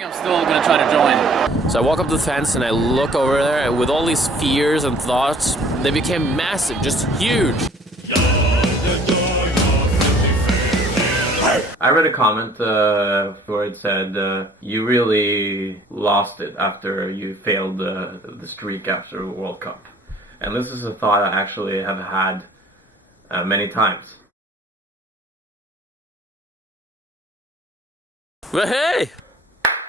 think I'm still gonna try to join. So I walk up to the fence and I look over there, and with all these fears and thoughts, they became massive, just huge. I read a comment where it said, you really lost it after you failed the streak after the World Cup. And this is a thought I actually have had many times. But hey!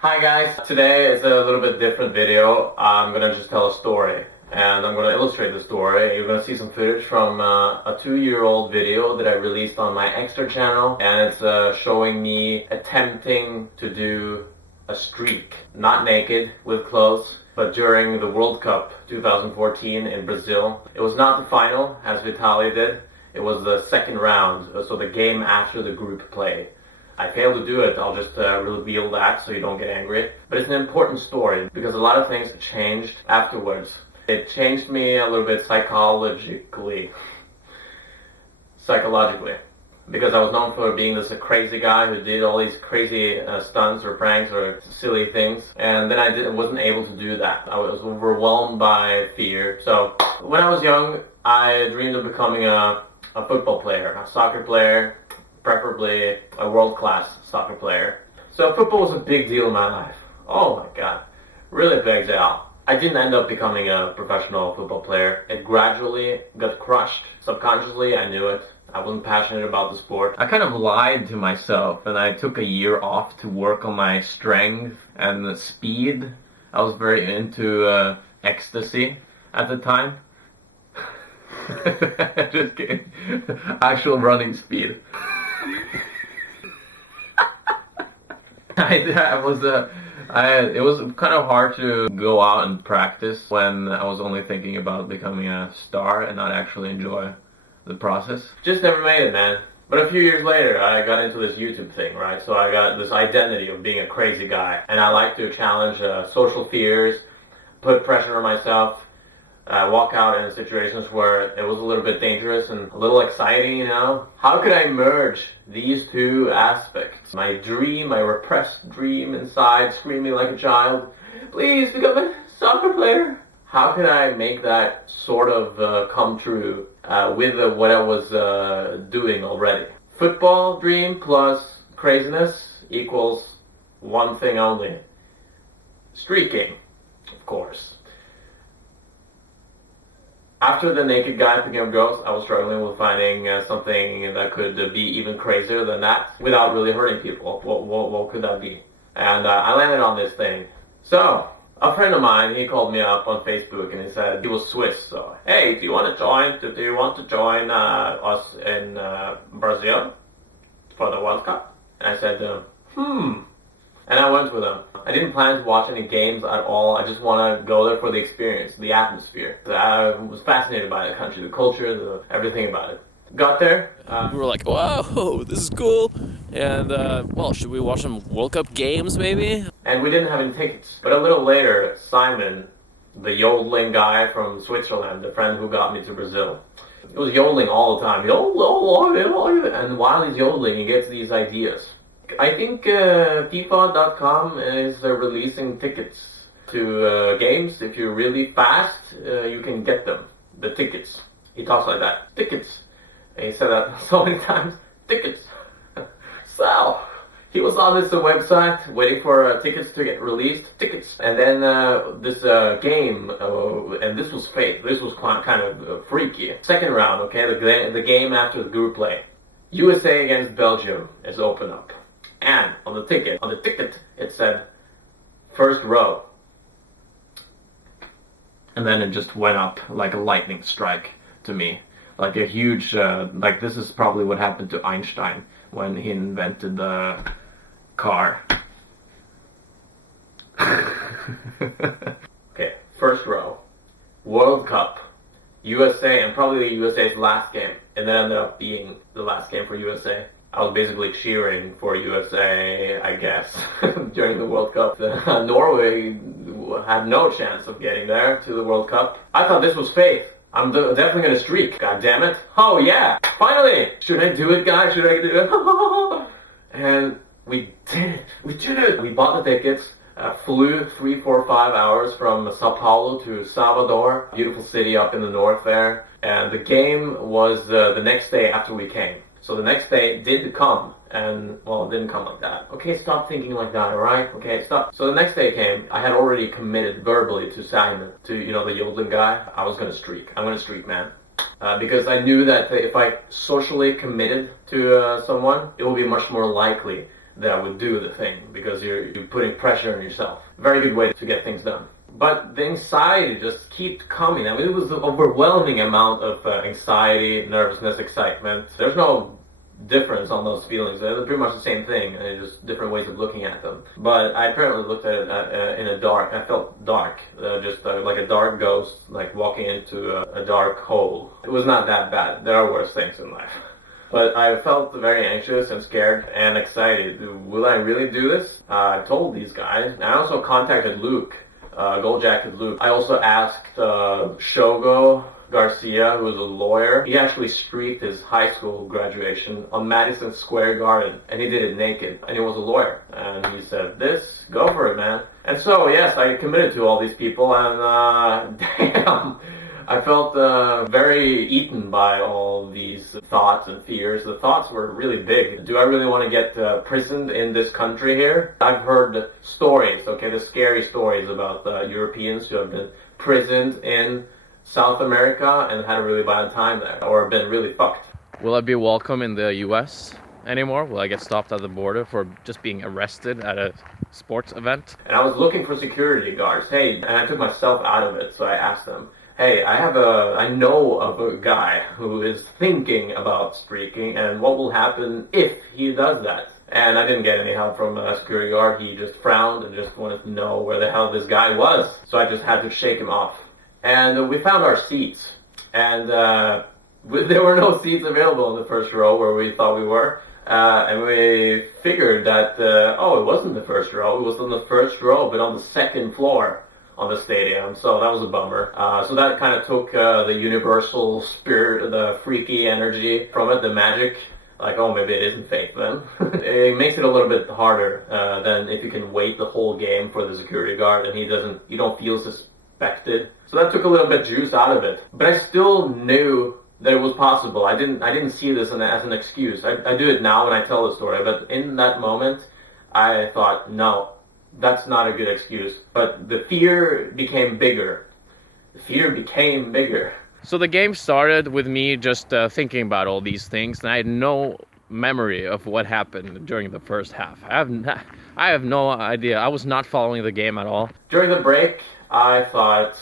Hi guys, today is a little bit different video. I'm gonna just tell a story. And I'm going to illustrate the story. You're going to see some footage from a 2-year-old video that I released on my extra channel. And it's showing me attempting to do a streak. Not naked, with clothes, but during the World Cup 2014 in Brazil. It was not the final, as Vitaly did. It was the second round, so the game after the group play. I failed to do it. I'll just reveal that so you don't get angry. But it's an important story because a lot of things changed afterwards. It changed me a little bit psychologically, because I was known for being this crazy guy who did all these crazy stunts or pranks or silly things, and then I wasn't able to do that. I was overwhelmed by fear. So when I was young, I dreamed of becoming a football player, a soccer player, preferably a world-class soccer player. So football was a big deal in my life. Oh my god, really big deal. I didn't end up becoming a professional football player. It gradually got crushed. Subconsciously, I knew it. I wasn't passionate about the sport. I kind of lied to myself, and I took a year off to work on my strength and the speed. I was very into ecstasy at the time. Just kidding. Actual running speed. It was kind of hard to go out and practice when I was only thinking about becoming a star and not actually enjoy the process. Just never made it, man. But a few years later, I got into this YouTube thing, right? So I got this identity of being a crazy guy. And I like to challenge social fears, put pressure on myself, walk out in situations where it was a little bit dangerous and a little exciting, you know? How could I merge these two aspects? My dream, my repressed dream inside, screaming like a child, please become a soccer player. How could I make that sort of come true with what I was doing already? Football dream plus craziness equals one thing only. Streaking, of course. After the naked guy picking up girls, I was struggling with finding something that could be even crazier than that without really hurting people. What could that be? And I landed on this thing. So, a friend of mine, he called me up on Facebook and he said, he was Swiss, so, hey, do you want to join us in Brazil for the World Cup? And I said, and I went with him. I didn't plan to watch any games at all. I just want to go there for the experience, the atmosphere. I was fascinated by the country, the culture, everything about it. Got there. We were like, whoa, this is cool. And, well, should we watch some World Cup games, maybe? And we didn't have any tickets. But a little later, Simon, the yodeling guy from Switzerland, the friend who got me to Brazil, he was yodeling all the time. And while he's yodeling, he gets these ideas. I think FIFA.com is releasing tickets to games. If you're really fast, you can get them. The tickets. He talks like that. Tickets. And he said that so many times. Tickets. So, he was on this website waiting for tickets to get released. Tickets. And then this game, and this was fake. This was kind of freaky. Second round, okay? The game after the group play. USA against Belgium is open up. And on the ticket, it said, first row. And then it just went up like a lightning strike to me. Like a huge, like this is probably what happened to Einstein when he invented the car. Okay, first row. World Cup. USA, and probably USA's last game. And then ended up being the last game for USA. I was basically cheering for USA, I guess, during the World Cup. Norway had no chance of getting there to the World Cup. I thought this was fate. I'm definitely gonna streak. God damn it. Oh yeah, finally! Should I do it, guys? Should I do it? And We did it! We bought the tickets, flew 3, 4, 5 hours from Sao Paulo to Salvador, beautiful city up in the north there. And the game was the next day after we came. So the next day did come, and well, it didn't come like that. Okay, stop thinking like that, alright? Okay, stop. So the next day came, I had already committed verbally to Simon, to, you know, the yodeling guy. I was gonna streak. I'm gonna streak, man. Because I knew that if I socially committed to someone, it would be much more likely that I would do the thing, because you're putting pressure on yourself. Very good way to get things done. But the anxiety just kept coming. I mean, it was an overwhelming amount of anxiety, nervousness, excitement. There's no difference on those feelings. They're pretty much the same thing, and just different ways of looking at them. But I apparently looked at it in a dark. I felt dark, just like a dark ghost, like walking into a dark hole. It was not that bad. There are worse things in life. But I felt very anxious and scared and excited. Will I really do this? I told these guys. I also contacted Luke. Gold Jacket Luke. I also asked Shogo Garcia, who was a lawyer. He actually streaked his high school graduation on Madison Square Garden, and he did it naked, and he was a lawyer. And he said, go for it, man. And so, yes, I committed to all these people, and damn, I felt very eaten by all these thoughts and fears. The thoughts were really big. Do I really want to get prisoned in this country here? I've heard stories, okay, the scary stories about Europeans who have been prisoned in South America and had a really bad time there, or been really fucked. Will I be welcome in the US anymore? Will I get stopped at the border for just being arrested at a sports event? And I was looking for security guards. Hey, and I took myself out of it, so I asked them, hey, I know of a guy who is thinking about streaking, and what will happen if he does that? And I didn't get any help from a security guard. He just frowned and just wanted to know where the hell this guy was. So I just had to shake him off. And we found our seats. And there were no seats available in the first row where we thought we were. And we figured that, it wasn't the first row. It was on the first row, but on the second floor on the stadium, so that was a bummer. So that kind of took the universal spirit, the freaky energy from it, the magic. Like, oh, maybe it isn't fake then. It makes it a little bit harder than if you can wait the whole game for the security guard and you don't feel suspected. So that took a little bit juice out of it. But I still knew that it was possible. I didn't see this as an excuse. I do it now when I tell the story, but in that moment, I thought, no, that's not a good excuse. But the fear became bigger. So the game started with me just thinking about all these things, and I had no memory of what happened during the first half. I have no idea. I was not following the game at all. During the break, I thought,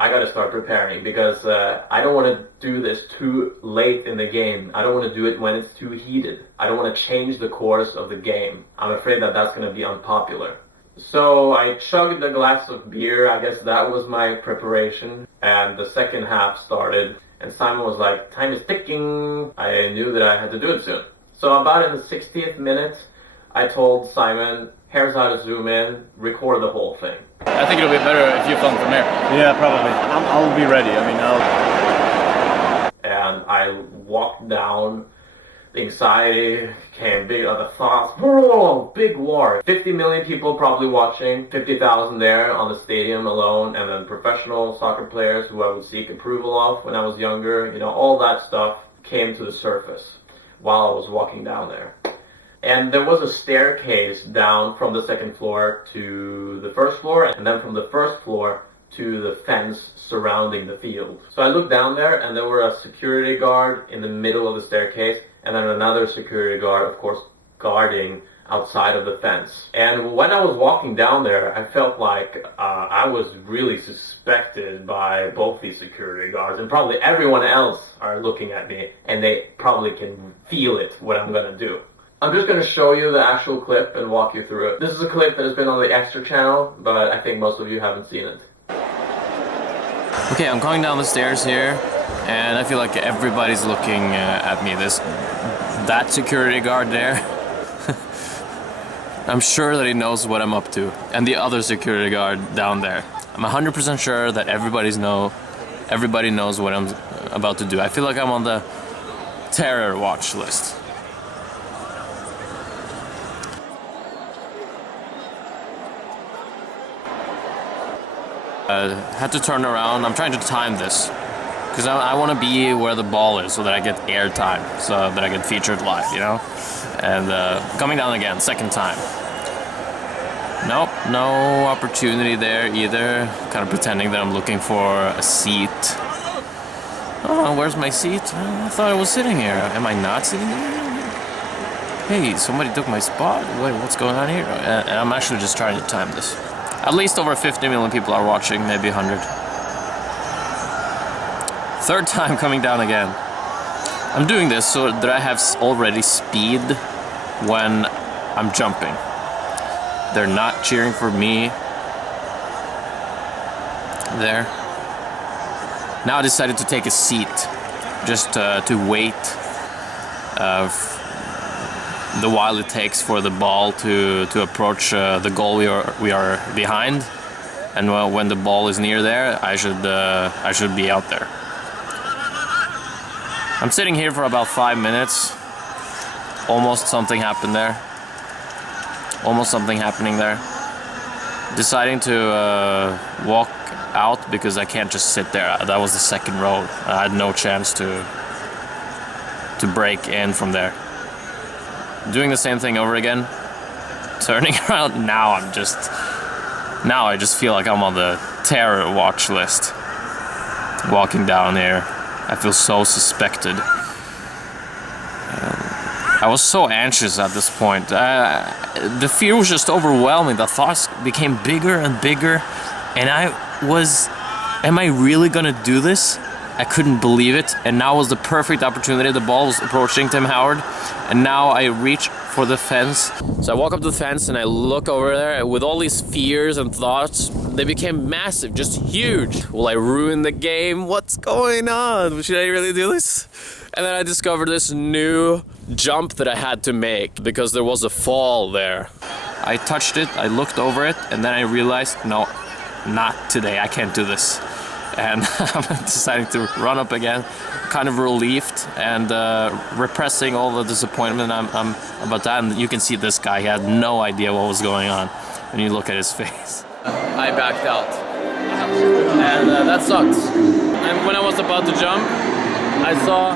I gotta start preparing, because I don't want to do this too late in the game. I don't want to do it when it's too heated. I don't want to change the course of the game. I'm afraid that that's going to be unpopular. So I chugged a glass of beer. I guess that was my preparation. And the second half started, and Simon was like, time is ticking. I knew that I had to do it soon. So about in the 60th minute, I told Simon, here's how to zoom in, record the whole thing. I think it'll be better if you film from here. Yeah, probably. I'll be ready. And I walked down. The anxiety came big, the thoughts, whoa, big war. 50 million people probably watching, 50,000 there on the stadium alone, and then professional soccer players who I would seek approval of when I was younger. You know, all that stuff came to the surface while I was walking down there. And there was a staircase down from the second floor to the first floor, and then from the first floor to the fence surrounding the field. So I looked down there, and there were a security guard in the middle of the staircase, and then another security guard, of course, guarding outside of the fence. And when I was walking down there, I felt like I was really suspected by both these security guards, and probably everyone else are looking at me, and they probably can feel it, what I'm gonna do. I'm just going to show you the actual clip and walk you through it. This is a clip that has been on the Extra channel, but I think most of you haven't seen it. Okay, I'm going down the stairs here, and I feel like everybody's looking at me. That security guard there, I'm sure that he knows what I'm up to. And the other security guard down there. I'm 100% sure that everybody knows what I'm about to do. I feel like I'm on the terror watch list. Had to turn around. I'm trying to time this because I want to be where the ball is so that I get air time, so that I get featured live, you know. And coming down again, second time. Nope, no opportunity there either. Kind of pretending that I'm looking for a seat. Oh, where's my seat? I thought I was sitting here. Am I not sitting here? Hey, somebody took my spot? Wait, what's going on here? I'm actually just trying to time this. At least over 50 million people are watching, maybe 100. Third time coming down again. I'm doing this so that I have already speed when I'm jumping. They're not cheering for me. There. Now I decided to take a seat, just to wait the while it takes for the ball to approach the goal we are behind, and when the ball is near there, I should be out there. I'm sitting here for about 5 minutes. Almost something happened there. Almost something happening there. Deciding to walk out because I can't just sit there. That was the second row. I had no chance to break in from there. Doing the same thing over again. Turning around. Now I just feel like I'm on the terror watch list. Walking down here. I feel so suspected. I was so anxious at this point. The fear was just overwhelming. The thoughts became bigger and bigger. And am I really gonna do this? I couldn't believe it. And now was the perfect opportunity. The ball was approaching Tim Howard. And now I reach for the fence. So I walk up to the fence and I look over there. With all these fears and thoughts, they became massive, just huge. Will I ruin the game? What's going on? Should I really do this? And then I discovered this new jump that I had to make because there was a fall there. I touched it, I looked over it, and then I realized, no, not today, I can't do this. And I'm deciding to run up again, kind of relieved and repressing all the disappointment I'm about that. And you can see this guy, he had no idea what was going on when you look at his face. I backed out, and that sucked. And when I was about to jump, I saw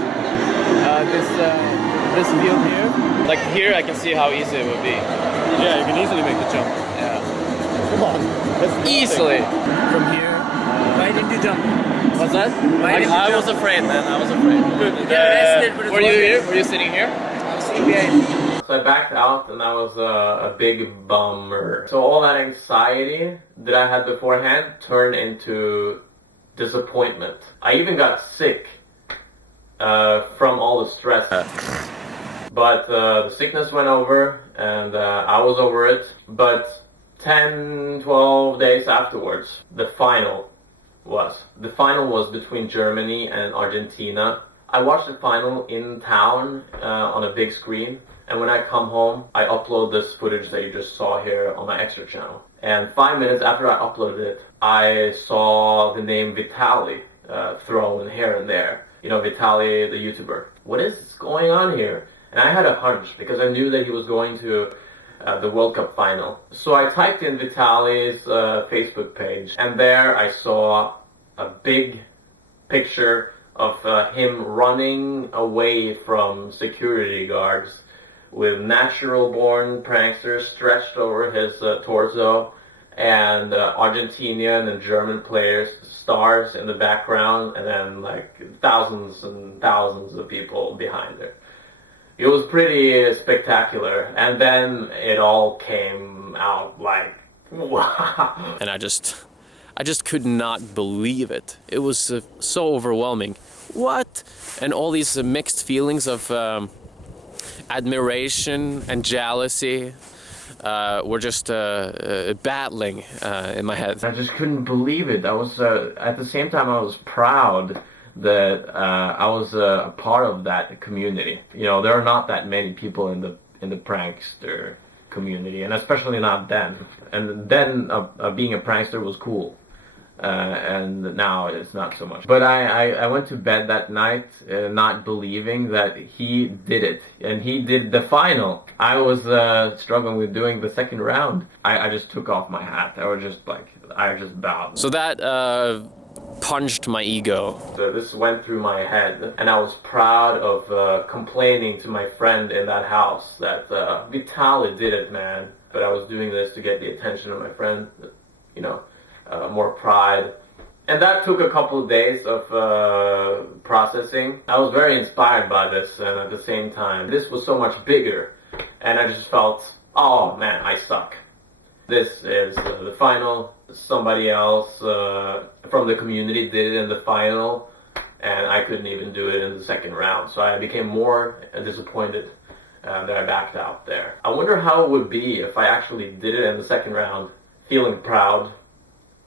this field here. Like here, I can see how easy it would be. Yeah, you can easily make the jump. Yeah. Come on. That's Easily. From here. Why didn't you jump? What's that? I was afraid, man. I was afraid. Were you here? Were you sitting here? I was sitting behind. So I backed out, and that was a big bummer. So all that anxiety that I had beforehand turned into disappointment. I even got sick from all the stress. But the sickness went over, and I was over it. But 10, 12 days afterwards, the final was between Germany and Argentina. I watched the final in town on a big screen, and when I come home, I upload this footage that you just saw here on my extra channel. And 5 minutes after I uploaded it, I saw the name Vitaly thrown here and there. You know, Vitaly, the YouTuber. What is going on here? And I had a hunch because I knew that he was going to the World Cup final. So I typed in Vitaly's Facebook page, and there I saw a big picture of him running away from security guards with natural-born pranksters stretched over his torso, and Argentinian and German players, stars in the background, and then like thousands and thousands of people behind there. It was pretty spectacular, and then it all came out like, wow. And I just could not believe it. It was so overwhelming. What? And all these mixed feelings of admiration and jealousy were just battling in my head. I just couldn't believe it. I was at the same time I was proud that I was a part of that community. You know, there are not that many people in the prankster community, and especially not then. And then being a prankster was cool. and now it's not so much. But I went to bed that night not believing that he did it, and he did the final. I was struggling with doing the second round. I just took off my hat. I was just like, I just bowed. So that punched my ego. So this went through my head, and I was proud of complaining to my friend in that house that Vitaly did it, man. But I was doing this to get the attention of my friend, you know, more pride. And that took a couple of days of processing. I was very inspired by this, and at the same time, this was so much bigger. And I just felt, oh man, I suck. This is the final. Somebody else from the community did it in the final, and I couldn't even do it in the second round. So I became more disappointed that I backed out there. I wonder how it would be if I actually did it in the second round, feeling proud,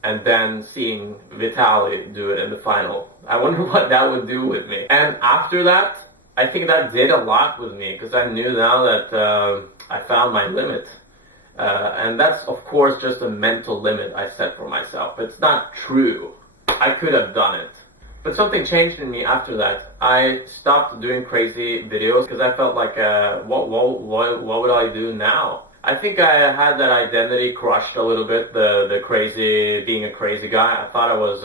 and then seeing Vitaly do it in the final. I wonder what that would do with me. And after that, I think that did a lot with me, because I knew now that I found my limit. And that's, of course, just a mental limit I set for myself. It's not true. I could have done it. But something changed in me after that. I stopped doing crazy videos because I felt like, what would I do now? I think I had that identity crushed a little bit. The crazy, being a crazy guy. I thought I was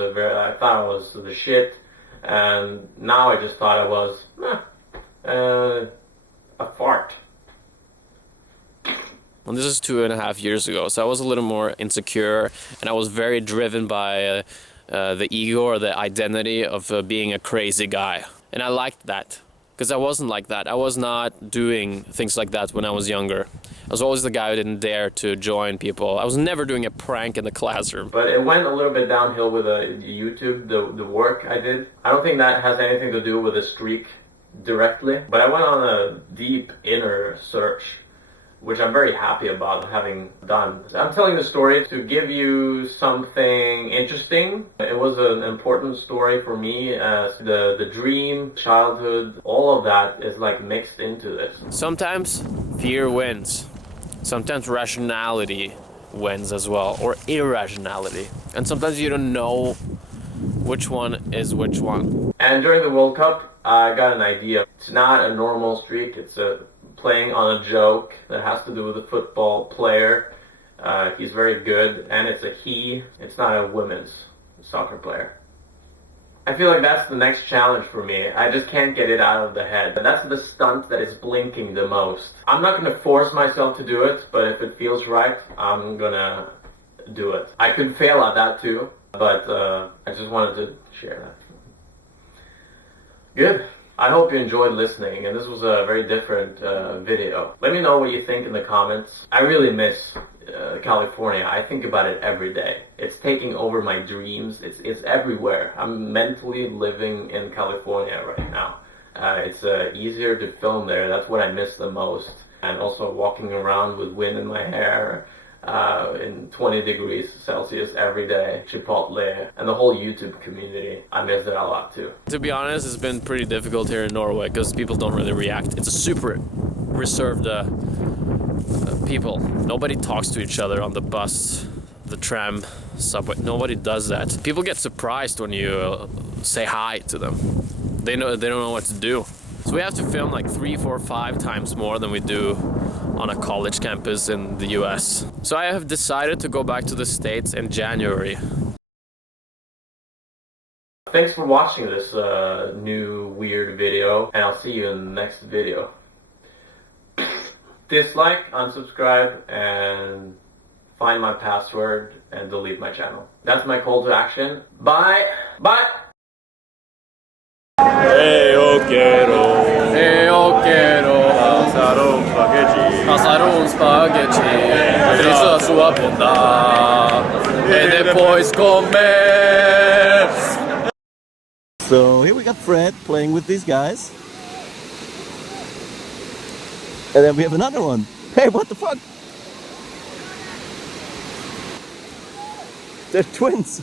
the shit, and now I just thought I was a fart. And this is 2.5 years ago, so I was a little more insecure, and I was very driven by the ego or the identity of being a crazy guy. And I liked that, because I wasn't like that. I was not doing things like that when I was younger. I was always the guy who didn't dare to join people. I was never doing a prank in the classroom. But it went a little bit downhill with YouTube, the work I did. I don't think that has anything to do with a streak directly, but I went on a deep inner search, which I'm very happy about having done. I'm telling the story to give you something interesting. It was an important story for me, as the dream, childhood, all of that is like mixed into this. Sometimes fear wins. Sometimes rationality wins as well, or irrationality. And sometimes you don't know which one is which one. And during the World Cup, I got an idea. It's not a normal streak, it's playing on a joke that has to do with a football player. He's very good, and it's a he. It's not a women's soccer player. I feel like that's the next challenge for me. I just can't get it out of the head. That's the stunt that is blinking the most. I'm not going to force myself to do it, but if it feels right, I'm going to do it. I could fail at that too, but I just wanted to share that. Good. I hope you enjoyed listening, and this was a very different video. Let me know what you think in the comments. I really miss California. I think about it every day. It's taking over my dreams. It's everywhere. I'm mentally living in California right now. It's easier to film there. That's what I miss the most. And also walking around with wind in my hair, in 20 degrees Celsius every day, Chipotle, and the whole YouTube community. I miss it a lot too. To be honest, it's been pretty difficult here in Norway because people don't really react. It's a super reserved people. Nobody talks to each other on the bus, the tram, subway. Nobody does that. People get surprised when you say hi to them. They don't know what to do. So we have to film like 3, 4, 5 times more than we do on a college campus in the US. So I have decided to go back to the States in January. Thanks for watching this new weird video, and I'll see you in the next video. Dislike, unsubscribe, and find my password and delete my channel. That's my call to action. Bye! Bye! Yo quiero Passar spaghetti, trissa sua bunda, e depois comer. So here we got Fred playing with these guys. And then we have another one. Hey, what the fuck? They're twins.